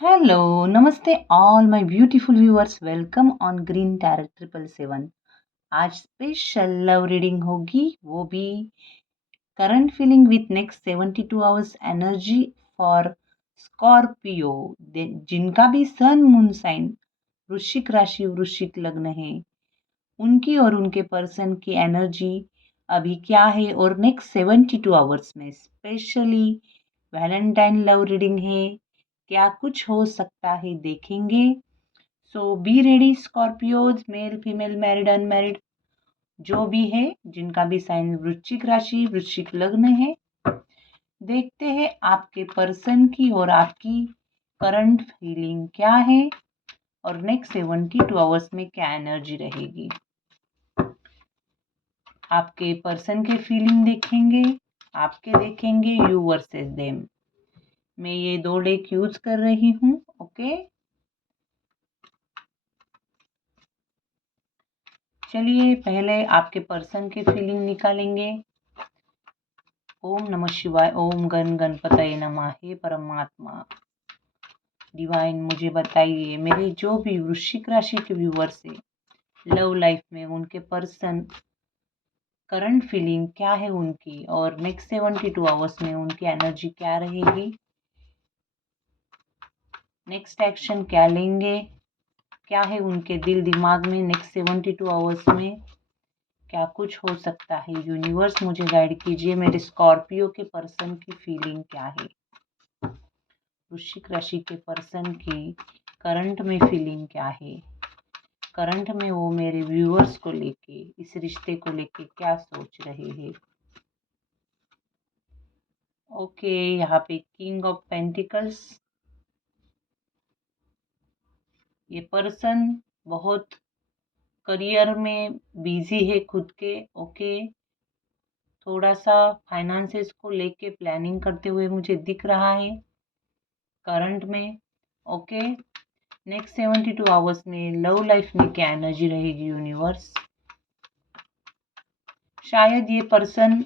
Hello, namaste all my beautiful viewers. Welcome on Green Tarot 777. आज special love reading होगी, वो भी current feeling with next 72 hours energy for Scorpio, जिनका भी sun moon sign वृश्चिक राशि वृश्चिक लग्न है, उनकी और उनके पर्सन की एनर्जी अभी क्या है और नेक्स्ट 72 आवर्स में स्पेशली वैलेंटाइन लव रीडिंग है, क्या कुछ हो सकता है देखेंगे। So be ready Scorpios, male female married unmarried जो भी है, जिनका भी साइन वृश्चिक राशि वृश्चिक लग्न है, देखते हैं आपके पर्सन की और आपकी करंट फीलिंग क्या है और नेक्स्ट 72 आवर्स में क्या एनर्जी रहेगी। आपके पर्सन के फीलिंग देखेंगे, आपके देखेंगे, यू वर्सेस देम। मैं ये 2 डेक यूज कर रही हूँ। ओके, चलिए पहले आपके पर्सन की फीलिंग निकालेंगे। ओम नमः शिवाय, ओम गण गणपतये नमः। हे परमात्मा डिवाइन, मुझे बताइए मेरे जो भी वृश्चिक राशि के व्यूवर्स है, लव लाइफ में उनके पर्सन करंट फीलिंग क्या है उनकी और नेक्स्ट 72 आवर्स में उनकी एनर्जी क्या रहेगी, नेक्स्ट एक्शन क्या लेंगे, क्या है उनके दिल दिमाग में नेक्स्ट 72 आवर्स में, क्या कुछ हो सकता है। यूनिवर्स मुझे गाइड कीजिए, मेरे स्कॉर्पियो के पर्सन की फीलिंग क्या है, वृश्चिक राशि के पर्सन की करंट में फीलिंग क्या है, करंट में वो मेरे व्यूअर्स को लेके, इस रिश्ते को लेके क्या सोच रहे हैं। ओके, यहाँ पे किंग ऑफ पेंटिकल्स, ये पर्सन बहुत करियर में बिजी है खुद के। ओके, थोड़ा सा फाइनेंसेस को लेके प्लानिंग करते हुए मुझे दिख रहा है करंट में। ओके, नेक्स्ट 72 आवर्स में लव लाइफ में क्या एनर्जी रहेगी यूनिवर्स। शायद ये पर्सन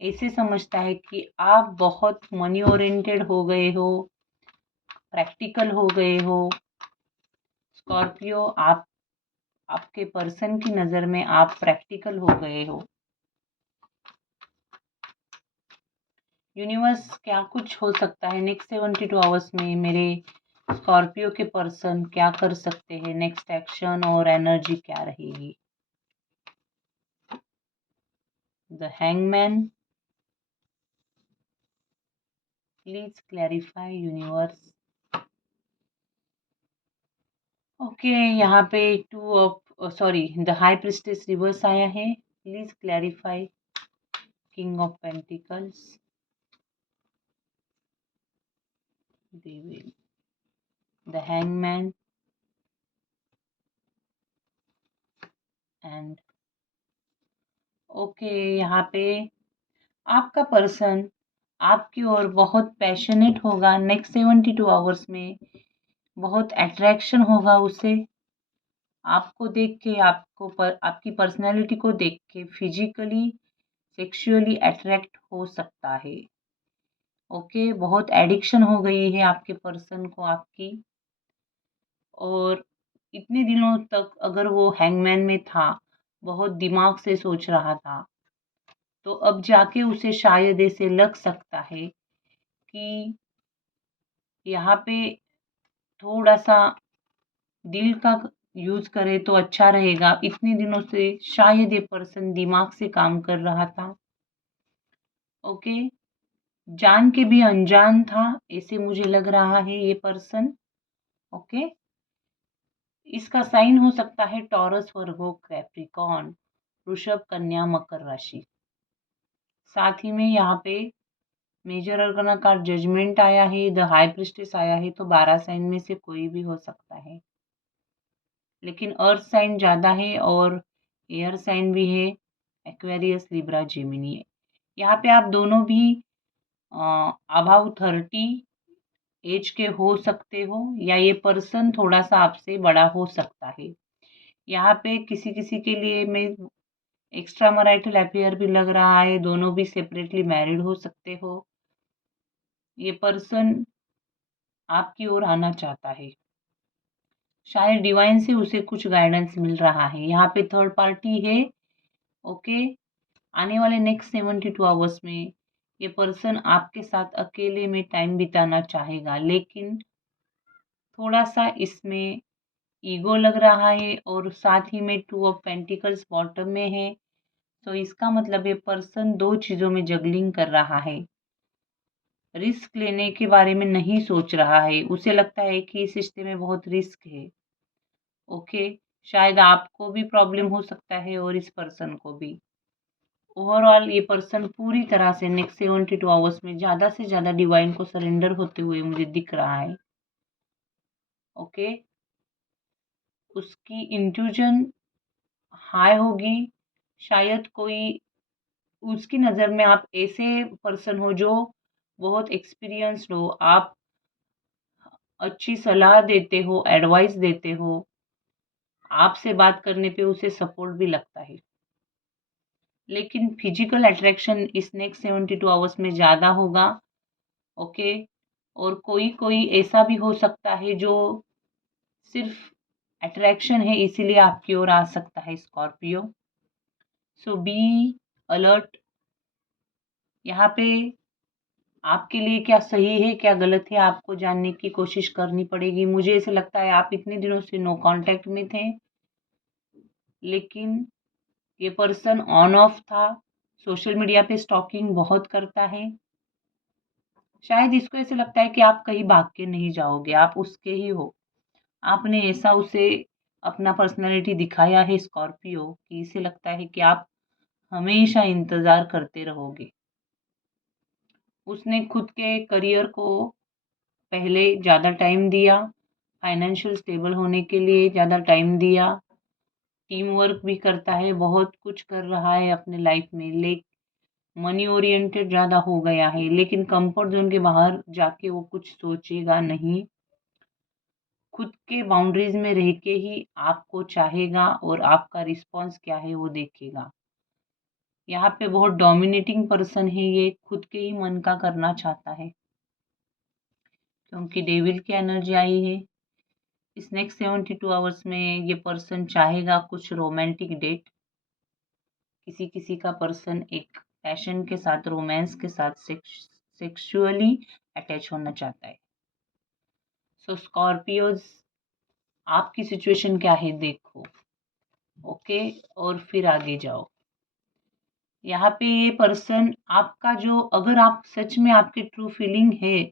ऐसे समझता है कि आप बहुत मनी ओरिएंटेड हो गए हो, प्रैक्टिकल हो गए हो। स्कॉर्पियो, आप आपके पर्सन की नज़र में आप प्रैक्टिकल हो गए हो। यूनिवर्स, क्या कुछ हो सकता है नेक्स्ट 72 आवर्स में, मेरे स्कॉर्पियो के पर्सन क्या कर सकते हैं, नेक्स्ट एक्शन और एनर्जी क्या रहेगी। The hangman, please clarify universe. Okay, यहाँ पे 2 of sorry the high priestess reverse आया है, please clarify king of pentacles, the hangman and okay, यहाँ पे आपका पर्सन आपकी ओर बहुत पैशनेट होगा नेक्स्ट 72 आवर्स में, बहुत अट्रैक्शन होगा उसे आपको देख के, आपकी पर्सनैलिटी को देख के फिजिकली सेक्सुअली अट्रैक्ट हो सकता है। ओके, बहुत एडिक्शन हो गई है आपके पर्सन को आपकी, और इतने दिनों तक अगर वो हैंगमैन में था, बहुत दिमाग से सोच रहा था, तो अब जाके उसे शायद ऐसे लग सकता है कि यहाँ पे थोड़ा सा दिल का यूज करे तो अच्छा रहेगा। इतने दिनों से शायद ये पर्सन दिमाग से काम कर रहा था। ओके, जान के भी अनजान था, ऐसे मुझे लग रहा है ये पर्सन। ओके, इसका साइन हो सकता है टॉरस, वर्गो, कैप्रिकॉर्न, वृषभ, कन्या, मकर राशि। साथ ही में यहाँ पे मेजर अर्गना कार्ड जजमेंट आया है, द हाई प्रिस्टेस आया है, तो 12 साइन में से कोई भी हो सकता है, लेकिन अर्थ साइन ज़्यादा है और एयर साइन भी है, एक्वेरियस, लिब्रा, जेमिनी। यहाँ पे आप दोनों भी अबाउ 30 एज के हो सकते हो, या ये पर्सन थोड़ा सा आपसे बड़ा हो सकता है। यहाँ पे किसी किसी के लिए मैं एक्स्ट्रा मैरिटल अफेयर भी लग रहा है, दोनों भी सेपरेटली मैरिड हो सकते हो। ये पर्सन आपकी ओर आना चाहता है। शायद डिवाइन से उसे कुछ गाइडेंस मिल रहा है। यहाँ पे थर्ड पार्टी है। ओके, आने वाले नेक्स्ट 72 आवर्स में ये पर्सन आपके साथ अकेले में टाइम बिताना चाहेगा, लेकिन थोड़ा सा इसमें ईगो लग रहा है और साथ ही में 2 ऑफ पेंटिकल्स बॉटम में है। तो इसका मतलब ये पर्सन दो चीज़ों में जगलिंग कर रहा है। रिस्क लेने के बारे में नहीं सोच रहा है। उसे लगता है कि इस रिश्ते में बहुत रिस्क है। ओके, शायद आपको भी प्रॉब्लम हो सकता है और इस पर्सन को भी। ओवरऑल ये पर्सन पूरी तरह से नेक्स्ट 72 आवर्स में ज़्यादा से ज़्यादा डिवाइन को सरेंडर होते हुए मुझे दिख रहा है। ओके, उसकी इंट्यूजन हाई होगी। शायद कोई उसकी नज़र में आप ऐसे पर्सन हो जो बहुत एक्सपीरियंस्ड हो, आप अच्छी सलाह देते हो, एडवाइस देते हो, आपसे बात करने पे उसे सपोर्ट भी लगता है। लेकिन फिजिकल अट्रैक्शन इस नेक्स्ट 72 आवर्स में ज़्यादा होगा। ओके, और कोई कोई ऐसा भी हो सकता है जो सिर्फ अट्रैक्शन है इसीलिए आपकी ओर आ सकता है, स्कॉर्पियो। So be alert. यहाँ पे आपके लिए क्या सही है क्या गलत है आपको जानने की कोशिश करनी पड़ेगी। मुझे ऐसे लगता है आप इतने दिनों से नो कांटेक्ट में थे, लेकिन ये पर्सन ऑन ऑफ था, सोशल मीडिया पे स्टॉकिंग बहुत करता है। शायद इसको ऐसे लगता है कि आप कहीं भाग के नहीं जाओगे, आप उसके ही हो। आपने ऐसा उसे अपना पर्सनालिटी दिखाया है स्कॉर्पियो, कि इसे लगता है कि आप हमेशा इंतज़ार करते रहोगे। उसने खुद के करियर को पहले ज़्यादा टाइम दिया, फाइनेंशियल स्टेबल होने के लिए ज़्यादा टाइम दिया, टीम वर्क भी करता है, बहुत कुछ कर रहा है अपने लाइफ में, मनी ओरिएंटेड ज़्यादा हो गया है, लेकिन कंफर्ट जोन के बाहर जाके वो कुछ सोचेगा नहीं। खुद के बाउंड्रीज में रह के ही आपको चाहेगा और आपका रिस्पॉन्स क्या है वो देखेगा। यहाँ पे बहुत डोमिनेटिंग पर्सन है ये, खुद के ही मन का करना चाहता है, क्योंकि डेविल की एनर्जी आई है। इस नेक्स्ट 72 आवर्स में ये पर्सन चाहेगा कुछ रोमांटिक डेट। किसी किसी का पर्सन एक पैशन के साथ, रोमांस के साथ सेक्सुअली अटैच होना चाहता है। सो स्कॉर्पियोज, आपकी सिचुएशन क्या है देखो। ओके, और फिर आगे जाओ। यहाँ पे ये पर्सन आपका जो, अगर आप सच में आपके ट्रू फीलिंग है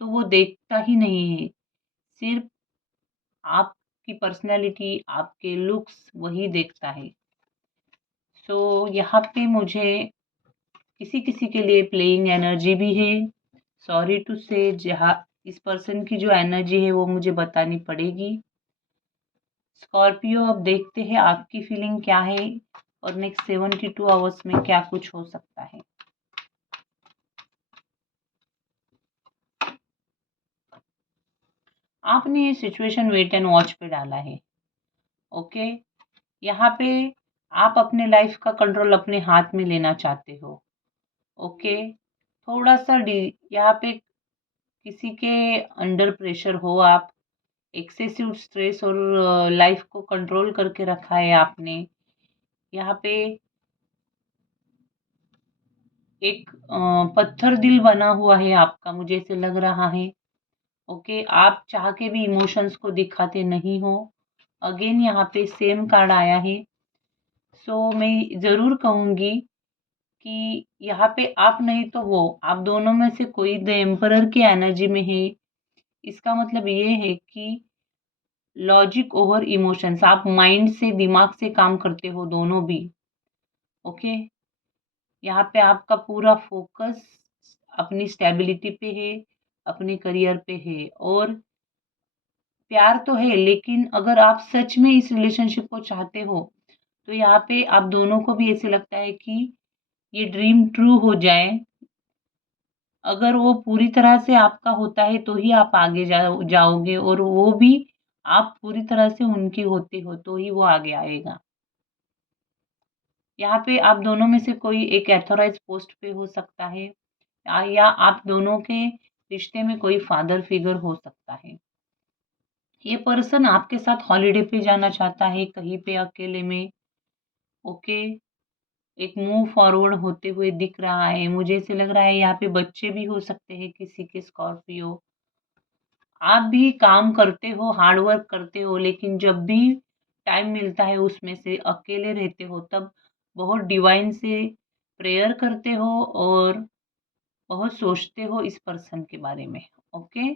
तो वो देखता ही नहीं है, सिर्फ आपकी पर्सनैलिटी, आपके लुक्स वही देखता है। सो यहाँ पे मुझे किसी किसी के लिए प्लेइंग एनर्जी भी है। सॉरी टू से, जहाँ इस पर्सन की जो एनर्जी है वो मुझे बतानी पड़ेगी। स्कॉर्पियो, अब देखते हैं आपकी फीलिंग क्या है और नेक्स्ट 72 आवर्स में क्या कुछ हो सकता है। आपने ये सिचुएशन वेट एंड वॉच पे डाला है। ओके, यहाँ पे आप अपने लाइफ का कंट्रोल अपने हाथ में लेना चाहते हो। ओके, थोड़ा सा यहाँ पे किसी के अंडर प्रेशर हो आप, एक्सेसिव स्ट्रेस और लाइफ को कंट्रोल करके रखा है आपने। यहाँ पे एक पत्थर दिल बना हुआ है आपका, मुझे ऐसे लग रहा है। ओके, आप चाह के भी इमोशंस को दिखाते नहीं हो। अगेन यहाँ पे सेम कार्ड आया है। सो मैं ज़रूर कहूँगी कि यहाँ पे आप नहीं तो वो, आप दोनों में से कोई द एम्परर की एनर्जी में है। इसका मतलब ये है कि लॉजिक ओवर इमोशंस, आप माइंड से, दिमाग से काम करते हो दोनों भी। ओके, यहाँ पे आपका पूरा फोकस अपनी स्टेबिलिटी पे है, अपने करियर पे है, और प्यार तो है, लेकिन अगर आप सच में इस रिलेशनशिप को चाहते हो तो यहाँ पे आप दोनों को भी ऐसे लगता है कि ये ड्रीम ट्रू हो जाए। अगर वो पूरी तरह से आपका होता है तो ही आप आगे जाओगे, और वो भी आप पूरी तरह से उनकी होते हो तो ही वो आगे आएगा। यहाँ पे आप दोनों में से कोई एक एथोराइज पोस्ट पे हो सकता है, या आप दोनों के रिश्ते में कोई फादर फिगर हो सकता है। ये पर्सन आपके साथ हॉलिडे पे जाना चाहता है, कहीं पे अकेले में। ओके, एक मूव फॉरवर्ड होते हुए दिख रहा है। मुझे ऐसे लग रहा है यहाँ पे बच्चे भी हो सकते हैं किसी के, स्कॉर्पियो। आप भी काम करते हो, हार्ड वर्क करते हो, लेकिन जब भी टाइम मिलता है उसमें से अकेले रहते हो, तब बहुत डिवाइन से प्रेयर करते हो और बहुत सोचते हो इस पर्सन के बारे में। Okay,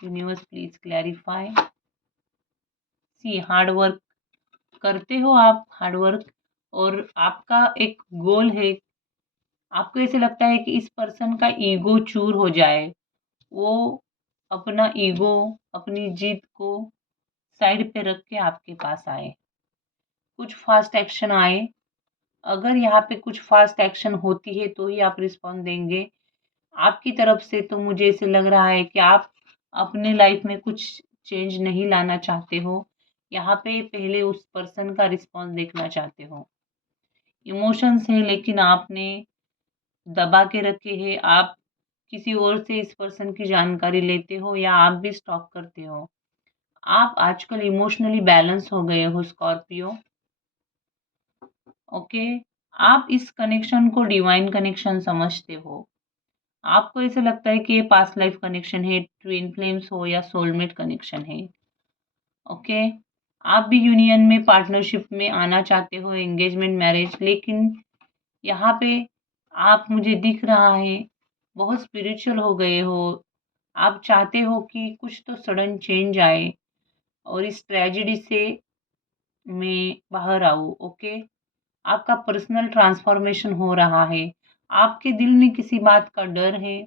universe please clarify. See, hard work करते हो आप, हार्ड वर्क, और आपका एक गोल है। आपको ऐसे लगता है कि इस पर्सन का ईगो चूर हो जाए, वो अपना ईगो, अपनी जीत को साइड पे रख के आपके पास आए, कुछ फास्ट एक्शन आए। अगर यहाँ पे कुछ फास्ट एक्शन होती है तो ही आप रिस्पॉन्स देंगे आपकी तरफ से। तो मुझे ऐसे लग रहा है कि आप अपने लाइफ में कुछ चेंज नहीं लाना चाहते हो, यहाँ पे पहले उस पर्सन का रिस्पॉन्स देखना चाहते हो। इमोशंस है लेकिन आपने दबा के रखे हैं। आप किसी और से इस पर्सन की जानकारी लेते हो या आप भी स्टॉक करते हो। आप आजकल इमोशनली बैलेंस हो गए हो स्कॉर्पियो। ओके, आप इस कनेक्शन को डिवाइन कनेक्शन समझते हो। आपको ऐसा लगता है कि ये पास्ट लाइफ कनेक्शन है, ट्विन फ्लेम्स हो या सोलमेट कनेक्शन है। ओके, आप भी यूनियन में, पार्टनरशिप में आना चाहते हो, एंगेजमेंट, मैरिज, लेकिन यहाँ पे आप, मुझे दिख रहा है, बहुत स्पिरिचुअल हो गए हो। आप चाहते हो कि कुछ तो सडन चेंज आए और इस ट्रेजेडी से मैं बाहर आऊँ। ओके, आपका पर्सनल ट्रांसफॉर्मेशन हो रहा है। आपके दिल में किसी बात का डर है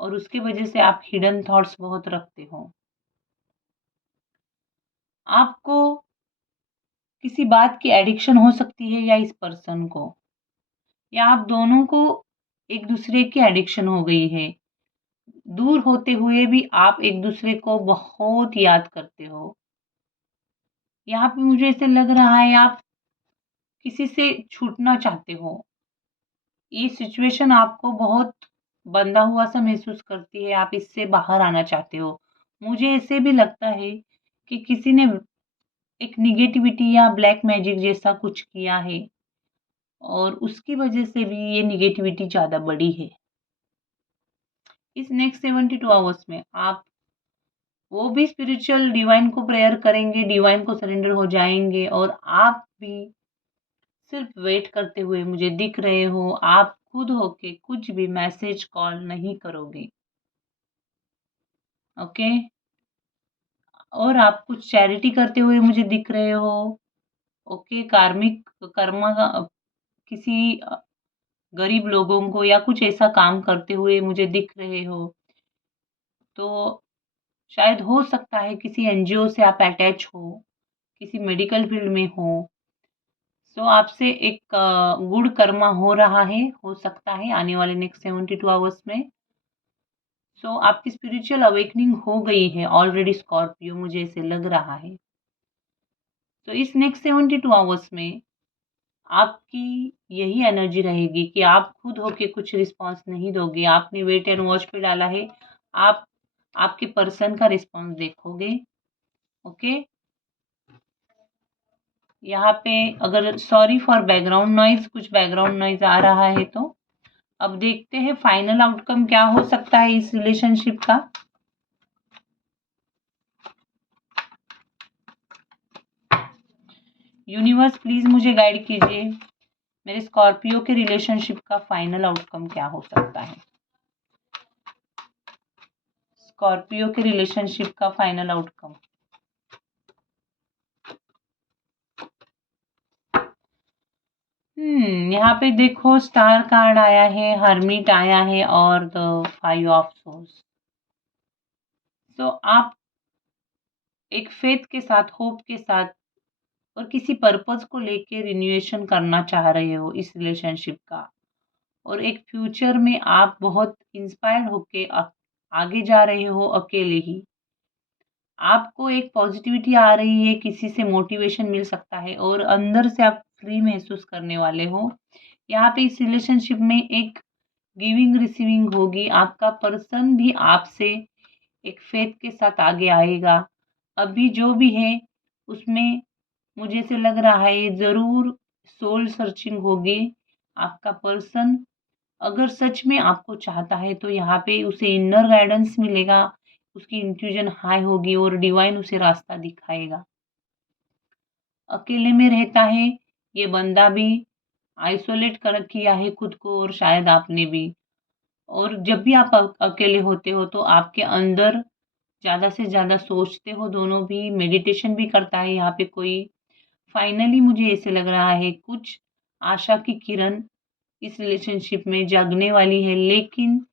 और उसकी वजह से आप हिडन थॉट्स बहुत रखते हो। आपको किसी बात की एडिक्शन हो सकती है या इस पर्सन को, या आप दोनों को एक दूसरे की एडिक्शन हो गई है। दूर होते हुए भी आप एक दूसरे को बहुत याद करते हो। यहाँ पे मुझे ऐसे लग रहा है आप किसी से छूटना चाहते हो। ये सिचुएशन आपको बहुत बंधा हुआ सा महसूस करती है, आप इससे बाहर आना चाहते हो। मुझे ऐसे भी लगता है कि किसी ने एक निगेटिविटी या ब्लैक मैजिक जैसा कुछ किया है और उसकी वजह से भी ये निगेटिविटी ज़्यादा बढ़ी है। इस नेक्स्ट 72 आवर्स में आप वो भी स्पिरिचुअल डिवाइन को प्रेयर करेंगे, डिवाइन को सरेंडर हो जाएंगे और आप भी सिर्फ वेट करते हुए मुझे दिख रहे हो। आप खुद होके कुछ भी मैसेज कॉल नहीं करोगे। ओके, और आप कुछ चैरिटी करते हुए मुझे दिख रहे हो। ओके, कार्मिक कर्मा का किसी गरीब लोगों को या कुछ ऐसा काम करते हुए मुझे दिख रहे हो। तो शायद हो सकता है किसी एनजीओ से आप अटैच हो, किसी मेडिकल फील्ड में हो। सो आपसे एक गुड कर्मा हो रहा है, हो सकता है आने वाले नेक्स्ट 72 आवर्स में। सो आपकी स्पिरिचुअल अवेकनिंग हो गई है ऑलरेडी स्कॉर्पियो, मुझे ऐसे लग रहा है। तो इस नेक्स्ट 72 आवर्स में आपकी यही एनर्जी रहेगी कि आप खुद होके कुछ रिस्पॉन्स नहीं दोगे। आपने वेट एंड वॉच पे डाला है, आप आपके पर्सन का रिस्पॉन्स देखोगे। ओके, यहाँ पे अगर, सॉरी फॉर बैकग्राउंड नॉइज, कुछ बैकग्राउंड नॉइज आ रहा है तो अब देखते हैं फाइनल आउटकम क्या हो सकता है इस रिलेशनशिप का। यूनिवर्स प्लीज मुझे गाइड कीजिए, मेरे स्कॉर्पियो के रिलेशनशिप का फाइनल आउटकम क्या हो सकता है। स्कॉर्पियो के रिलेशनशिप का फाइनल आउटकम। यहाँ पे देखो स्टार कार्ड आया है, हर्मिट आया है और द 5 ऑफ सोर्स। तो आप एक फेथ के साथ, होप के साथ और किसी पर्पस को लेके रिन्यूएशन करना चाह रहे हो इस रिलेशनशिप का, और एक फ्यूचर में आप बहुत इंस्पायर्ड होके आगे जा रहे हो अकेले ही। आपको एक पॉजिटिविटी आ रही है, किसी से मोटिवेशन मिल सकता है और अंदर से आप फ्री महसूस करने वाले हो। यहाँ पे इस रिलेशनशिप में एक गिविंग रिसीविंग होगी। आपका पर्सन भी आपसे एक फेथ के साथ आगे आएगा। अभी जो भी है उसमें मुझे से लग रहा है ये ज़रूर सोल सर्चिंग होगी। आपका पर्सन अगर सच में आपको चाहता है तो यहाँ पे उसे इनर गाइडेंस मिलेगा, उसकी इंट्यूजन हाई होगी और डिवाइन उसे रास्ता दिखाएगा। अकेले में रहता है ये बंदा भी, आइसोलेट कर किया है खुद को और शायद आपने भी। और जब भी आप अकेले होते हो तो आपके अंदर ज़्यादा से ज़्यादा सोचते हो, दोनों भी मेडिटेशन भी करता है यहाँ पे कोई। फाइनली मुझे ऐसे लग रहा है कुछ आशा की किरण इस रिलेशनशिप में जगने वाली है, लेकिन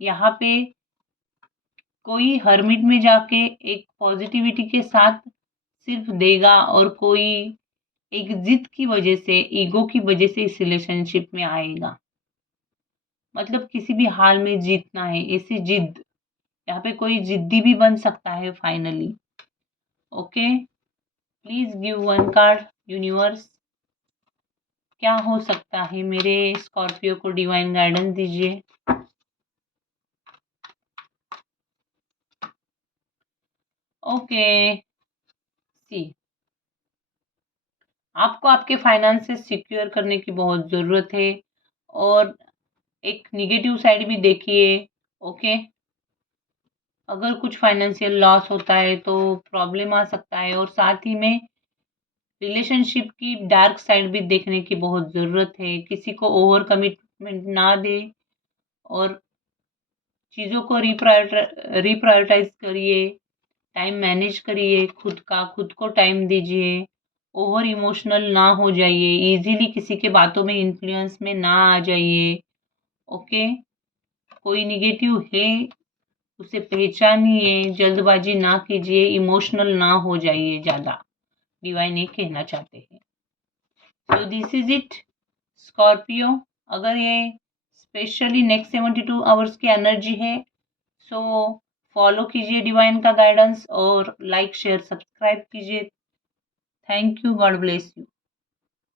यहाँ पे कोई हर्मिट में जाके एक पॉजिटिविटी के साथ सिर्फ देगा और कोई एक जिद की वजह से, ईगो की वजह से इस रिलेशनशिप में आएगा। मतलब किसी भी हाल में जीतना है, ऐसी जिद, यहाँ पे कोई जिद्दी भी बन सकता है finally. Okay, please give one card universe. क्या हो सकता है, मेरे स्कॉर्पियो को डिवाइन गाइडेंस दीजिए। ओके, सी, आपको आपके फाइनेंसेस सिक्योर करने की बहुत ज़रूरत है और एक निगेटिव साइड भी देखिए। ओके, अगर कुछ फाइनेंशियल लॉस होता है तो प्रॉब्लम आ सकता है और साथ ही में रिलेशनशिप की डार्क साइड भी देखने की बहुत ज़रूरत है। किसी को ओवर कमिटमेंट ना दे और चीज़ों को रिप्रायोरिटाइज करिए, टाइम मैनेज करिए, खुद को टाइम दीजिए, ओवर इमोशनल ना हो जाइए, इजीली किसी के बातों में इन्फ्लुएंस में ना आ जाइए। ओके, कोई निगेटिव है उसे पहचानिए, जल्दबाजी ना कीजिए, इमोशनल ना हो जाइए ज़्यादा, डिवाइन ये कहना चाहते हैं। तो दिस इज इट स्कॉर्पियो। अगर ये स्पेशली नेक्स्ट 72 आवर्स की एनर्जी है सो फॉलो कीजिए डिवाइन का गाइडेंस और लाइक शेयर सब्सक्राइब कीजिए। Thank you, God bless you.